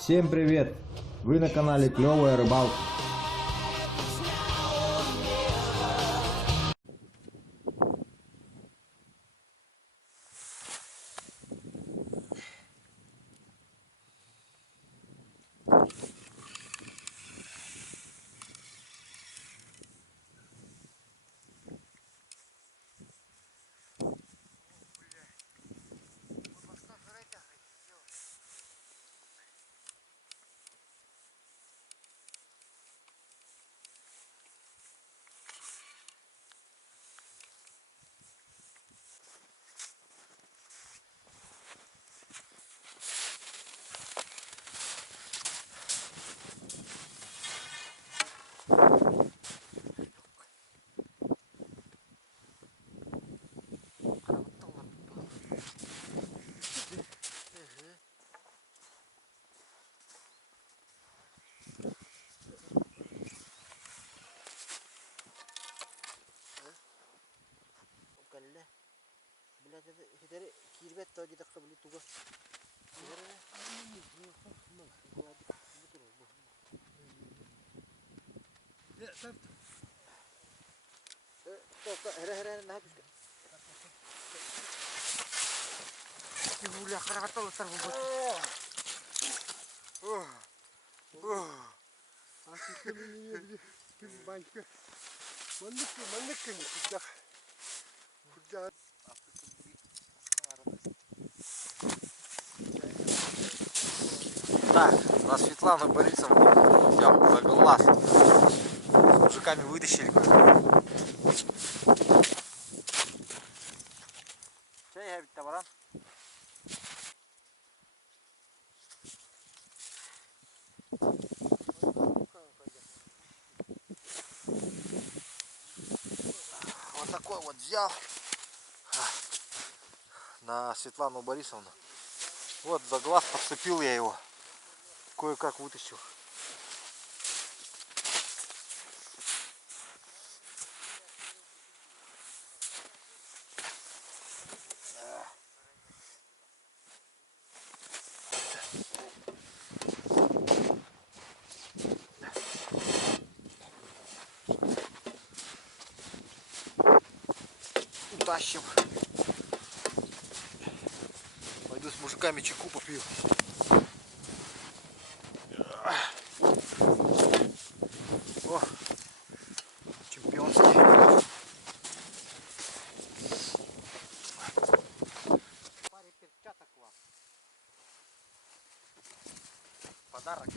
Всем привет! Вы на канале Клевая Рыбалка. Блядь, это хитаре кирбет то где-то кабли туга. Так, на Светлану Борисовну взял за глаз. С мужиками вытащили. Что я ведь товаран? Вот такой вот взял на Светлану Борисовну. Вот за глаз подцепил я его. Кое-как вытащил. Утащим. Пойду с мужиками чайку попью. О, чемпионский. Паре перчаток вам. Подарок.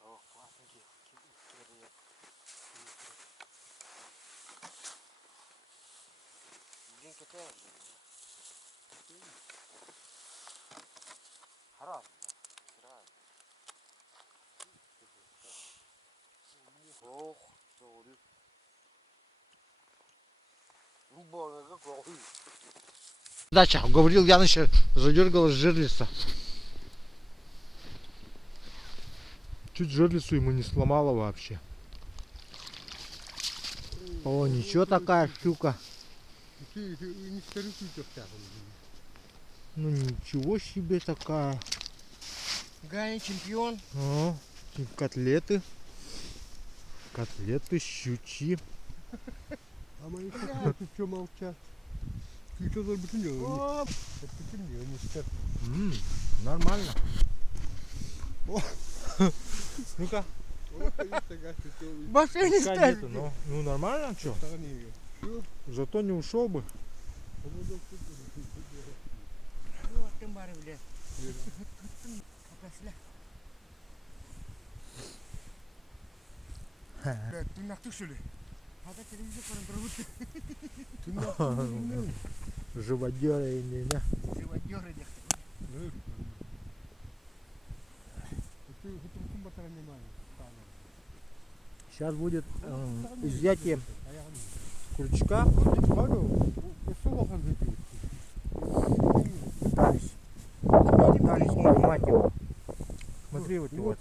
О, классненький. Деньги тоже. Раз. Ох, sorry. Дача, говорил, Яныч задергалась жерлица. Чуть жерлицу ему не сломало вообще. О, ничего такая щука. Ну ничего себе такая. Ганя чемпион. О, котлеты. Котлеты щучьи. А мои котлеты что молчат? Ты что за бутылёвый? Нормально. Ну-ка. Бассейн Пока ставит. нету, но ну нормально, что? Зато не ушел бы. Ну, ты бары, блядь. Блядь, ты нахуй что ли? А так телевизор пробует. Живодеры или да? Живодеры, да. Сейчас будет изъятие крючка. Пытались поймать его. Смотри, вот его.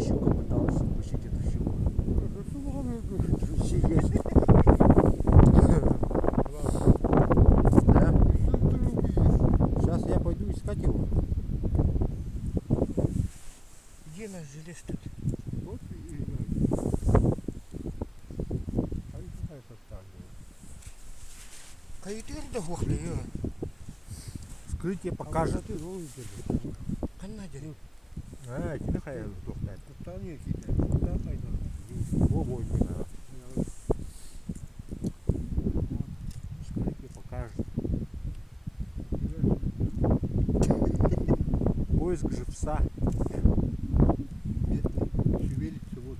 Щука пыталась укусить эту щуку. есть. Да? Еще другие есть. Сейчас я пойду искать его. Где наш желез тут? Вот и а и какая составная. А и теперь дохлый, я. Вскрытие покажет. Ты новый держишь. А Надя, Ти нехай здохне. Та ні, кидай. Та хай там. Во-во, не надо. Вскрытие покажет. Поиск живца. Шевелится вот.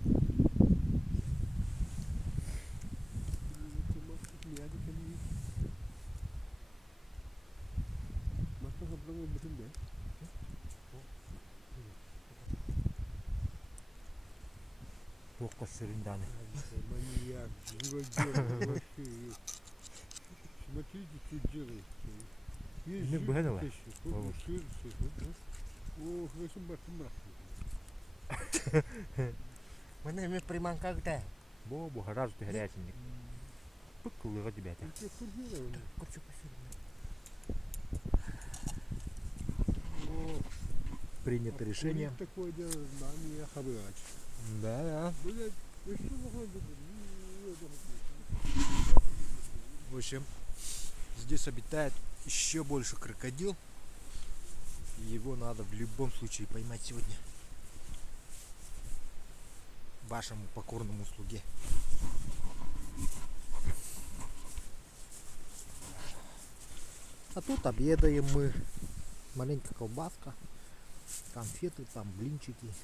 Только сыренданы. Маньяк, живодер, вообще. Смотрите, что делает. Есть Не жир, бегала? пища, Бабушка. сыр, ох, вы собака. мене ми приманка де? Бобу, гаражу ты горяченький. Пыкал его тебя. Хочу посильно. Принято решение. Такое дело, нам я хабач. Да. Блять, вы что выходите? В общем, здесь обитает еще больше крокодил. И его надо в любом случае поймать сегодня. Вашему покорному слуге. А тут обедаем мы. Маленькая колбаска, конфеты, там блинчики.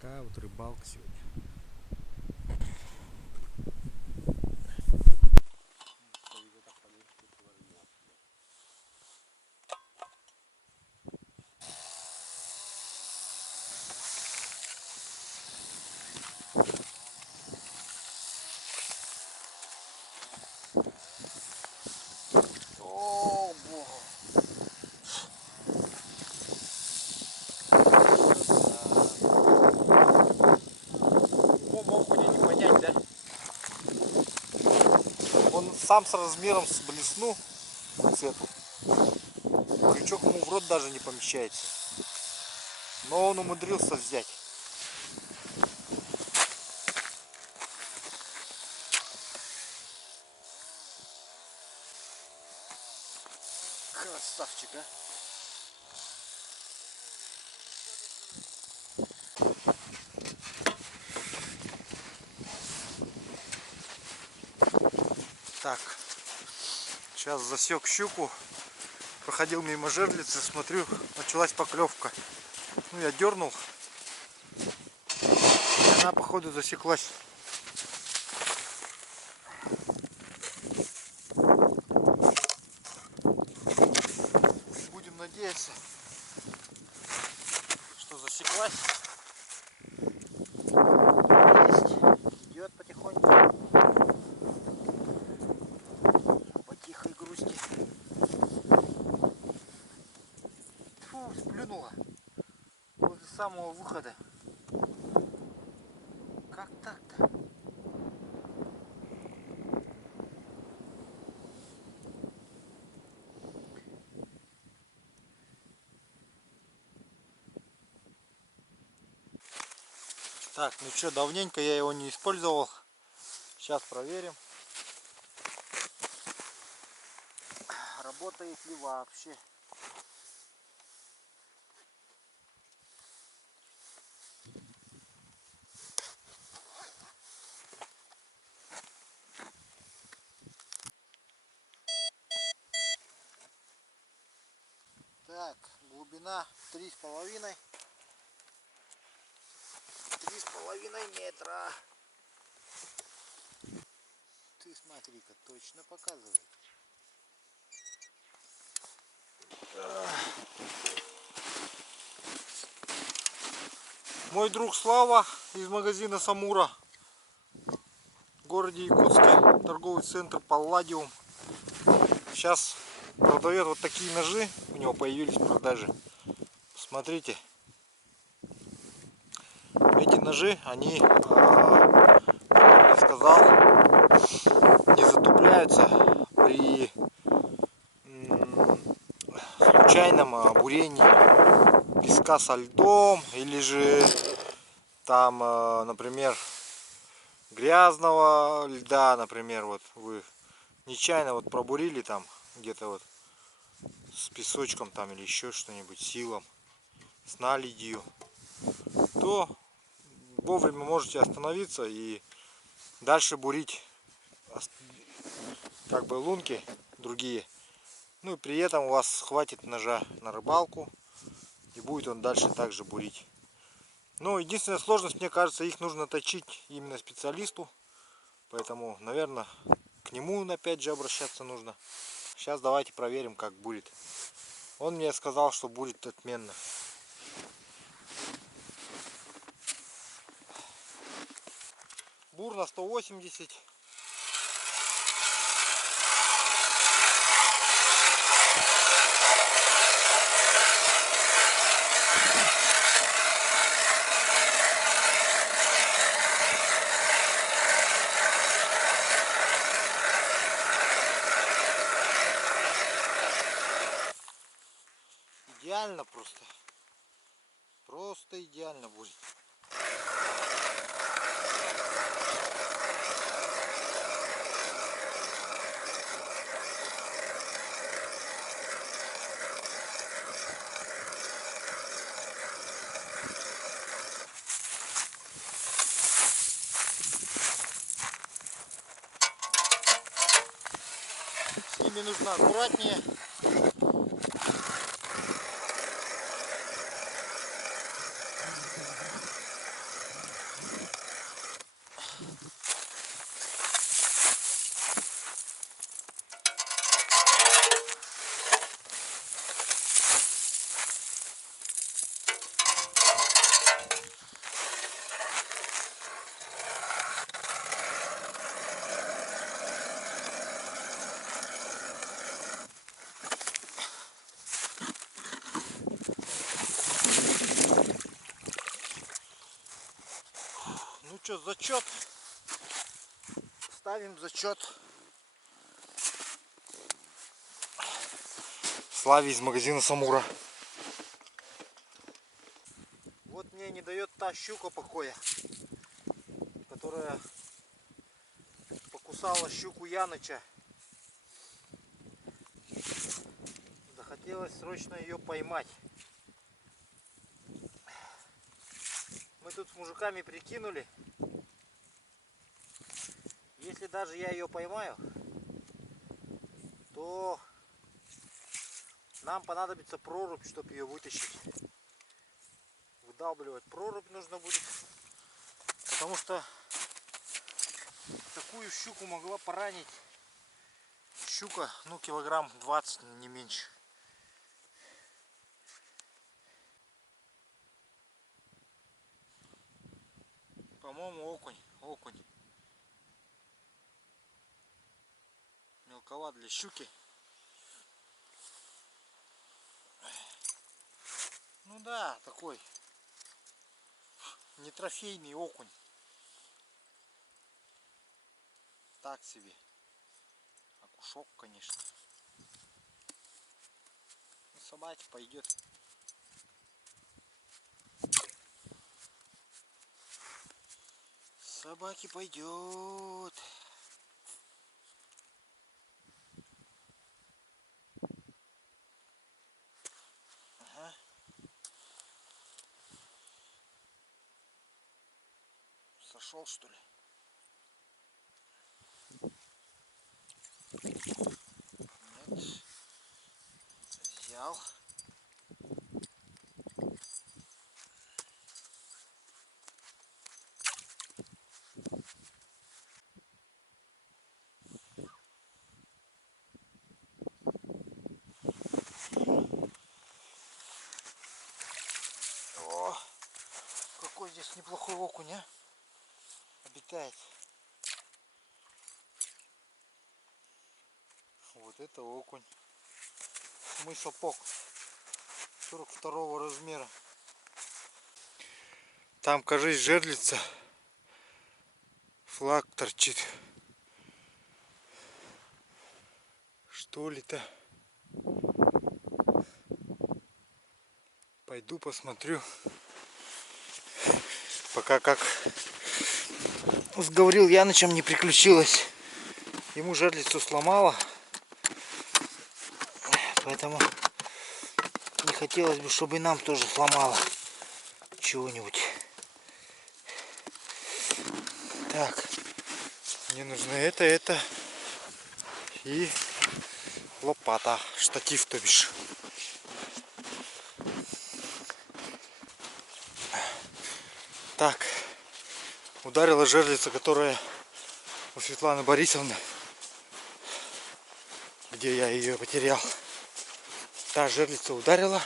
Такая вот рыбалка сегодня. О, бога. Мог мне не понять, да? Он сам с размером с блесну цепу. Крючок ему в рот даже не помещается. Но он умудрился взять. Красавчик, а? Так, сейчас засек щуку, проходил мимо жерлицы, смотрю, началась поклевка. Ну, я дернул, и она, походу, засеклась. Будем надеяться, что засеклась. Есть, идет потихоньку. Тихой грусти. Фу, сплюнула возле самого выхода. Как так-то? Так, ну что, давненько я его не использовал. Сейчас проверим. Работает ли вообще. Так, глубина 3,5. 3,5 метра. Ты смотри-ка, точно показывает. Мой друг Слава из магазина Самура в городе Якутске, торговый центр Палладиум. Сейчас продает вот такие ножи. У него появились в продаже. Смотрите. Эти ножи, они, как я сказал, не затупляются при случайном бурении песка со льдом или же там, например, грязного льда, например, вот вы нечаянно вот пробурили там где-то вот с песочком там или еще что-нибудь, силом, с наледью, то вовремя можете остановиться и дальше бурить как бы лунки другие. Ну и при этом у вас хватит ножа на рыбалку и будет он дальше также бурить. Но единственная сложность, мне кажется, их нужно точить именно специалисту. Поэтому, наверное, к нему опять же обращаться нужно. Сейчас давайте проверим, как бурит. Он мне сказал, что бурит отменно. Бур на 180. Идеально просто. Просто идеально будет. С ними нужно аккуратнее. Ну что, зачет. Ставим зачет. Славе из магазина Самура. Вот мне не дает та щука покоя, которая покусала щуку Яныча. Захотелось срочно ее поймать. Мы тут с мужиками прикинули, если даже я ее поймаю, то нам понадобится прорубь, чтобы ее вытащить. Выдалбливать прорубь нужно будет, потому что такую щуку могла поранить щука, ну, килограмм 20, не меньше. По-моему, окунь. Мелковат для щуки. Ну да, такой не трофейный окунь. Так себе. Окушок, конечно. Ну, собаке пойдет. Собаке пойдет. Ага. Сошел, что ли? Нет. Взял. О, какой здесь неплохой окунь, а? Обитает. Вот это окунь. мой сапог 42 размера. Там, кажись, жерлица. Флаг торчит. Что ли-то? Пойду посмотрю. Пока как сговорил Янычем, не приключилось. Ему жерлицу сломало. Поэтому не хотелось бы, чтобы и нам тоже сломало чего-нибудь. Так, мне нужно это и лопата, штатив, то бишь. Так, ударила жерлица, которая у Светланы Борисовны, где я ее потерял. Та жерлица ударила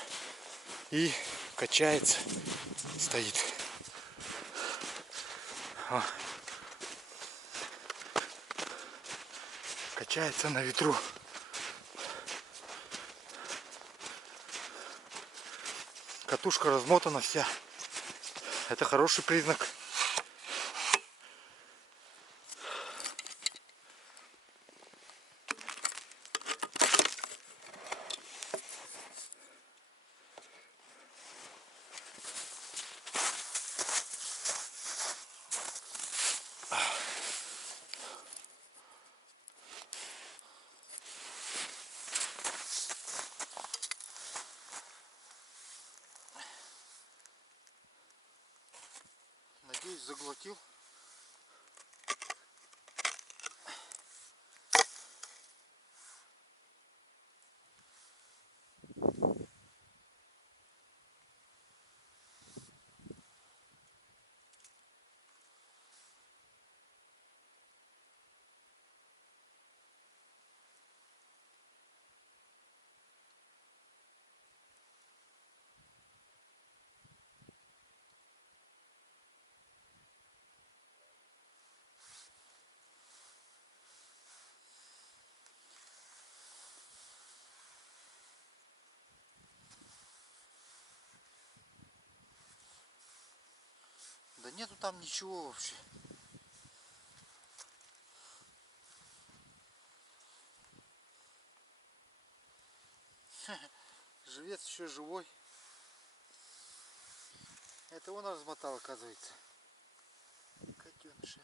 и качается, стоит. О. Качается на ветру. Катушка размотана вся. Это хороший признак. Надеюсь, заглотил. Да нету там ничего вообще. Живец еще живой. Это он размотал, оказывается. Котеныша.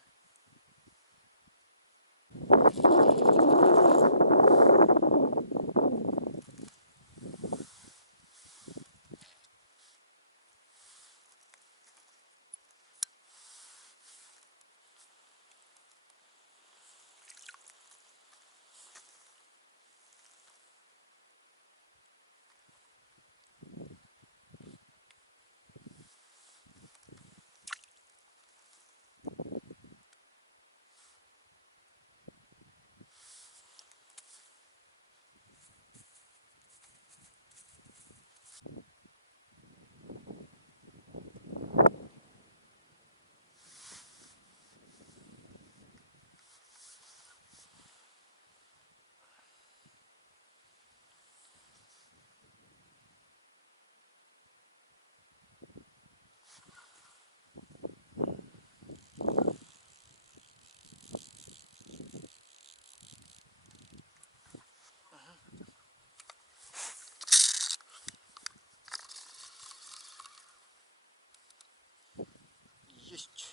Есть.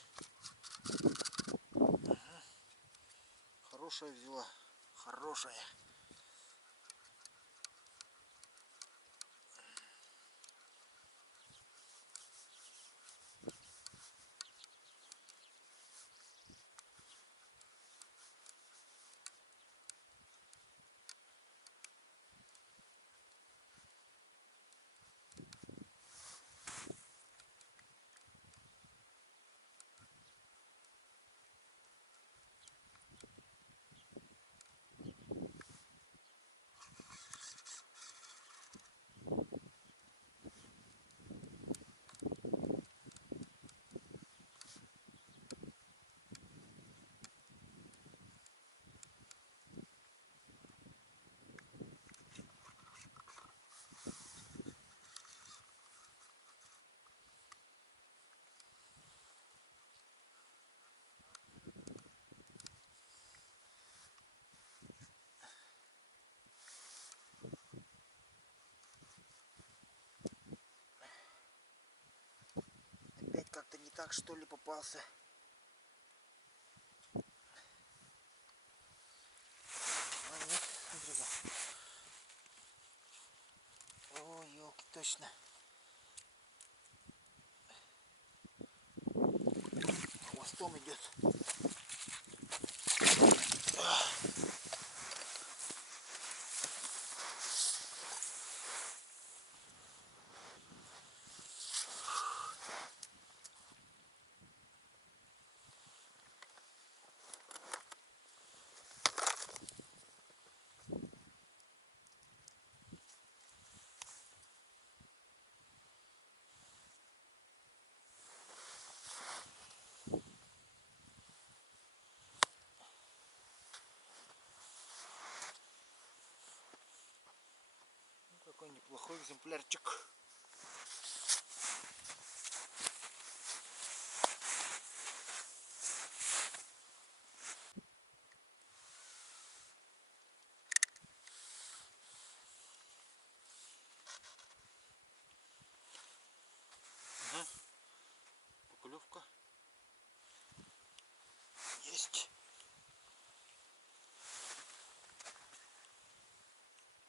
Ага. Хорошая взяла. Хорошая. так что ли попался. А нет, смотри-ка. О, елки, точно. Хвостом идет. Какой неплохой экземплярчик. Ага. Поклевка. Есть.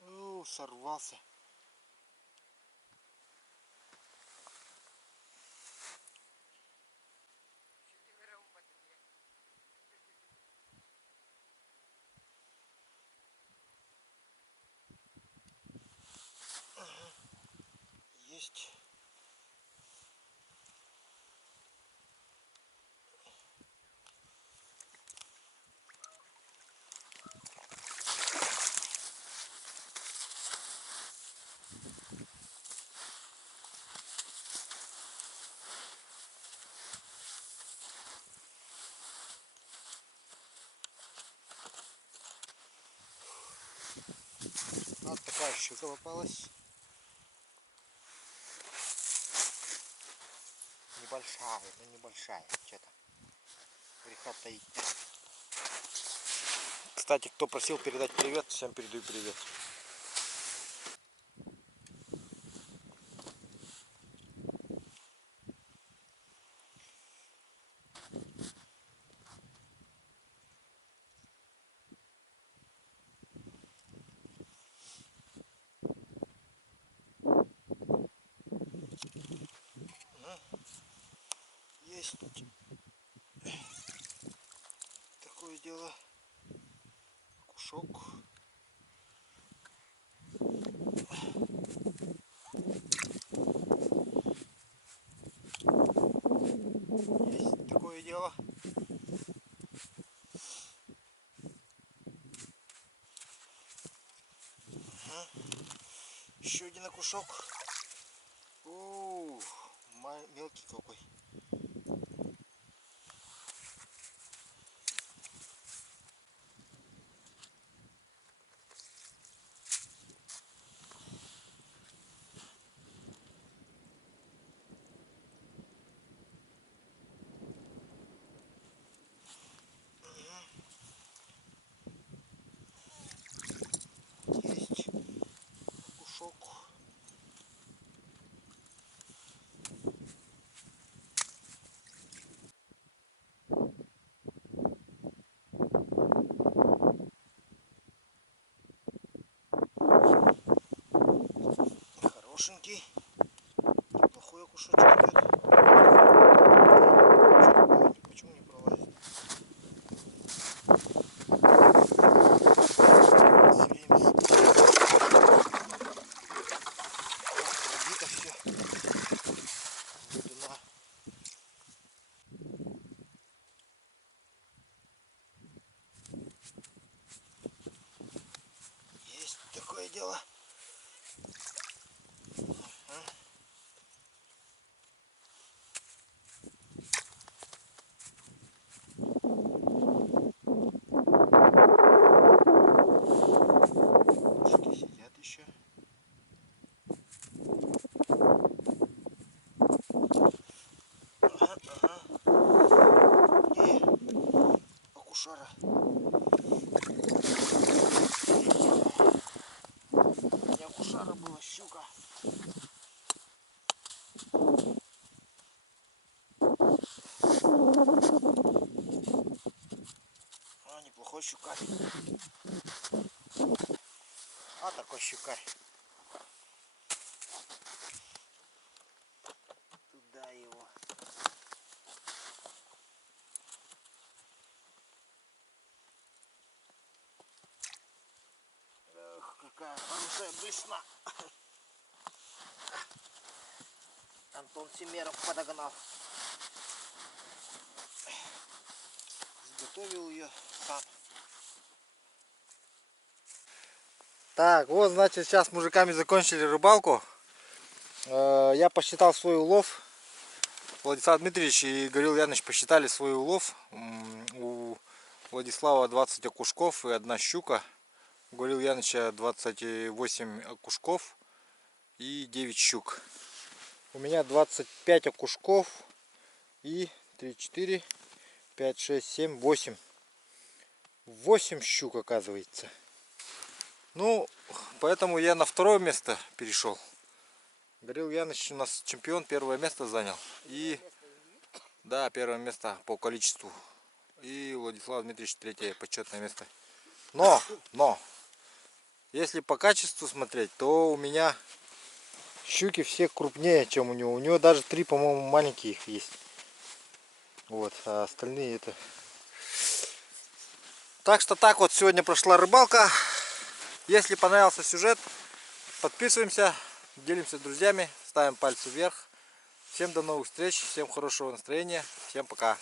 О, сорвался. Есть. Вот такая щука попалась. Небольшая, но небольшая. Что-то греха таить. Кстати, кто просил передать привет, всем передаю привет. Есть такое дело. Кушок. Есть такое дело. Еще один окушок. О, мелкий какой. Есть кушок. Хорошенький. Неплохой кушочек идет. Почему не пролазит? Пробито все. Глубина. Есть такое дело. Мушки сидят еще. Ага, ага. И окушара. Не окушара была, щука. щукарь. А такой щукарь. Туда его. Эх, какая хорошая блесна. Антон Семеров подогнал. Изготовил ее сам. Так, вот, значит, сейчас с мужиками закончили рыбалку. Я посчитал свой улов. Владислав Дмитриевич и Гаврил Яныч посчитали свой улов. У Владислава 20 окушков и 1 щука. У Гаврила Яныча 28 окушков и 9 щук. У меня 25 окушков и 3, 4, 5, 6, 7, 8. 8 щук, оказывается. Ну, поэтому я на 2-е место перешел. Гаврил Яныч у нас чемпион, 1-е место занял. И да, 1-е место по количеству. И Владислав Дмитриевич 3-е почетное место. Но, если по качеству смотреть, то у меня щуки все крупнее, чем у него. У него даже 3, по-моему, маленькие их есть. Вот, а остальные это... Так что так вот сегодня прошла рыбалка. Если понравился сюжет, подписываемся, делимся с друзьями, ставим пальцы вверх. Всем до новых встреч, всем хорошего настроения, всем пока.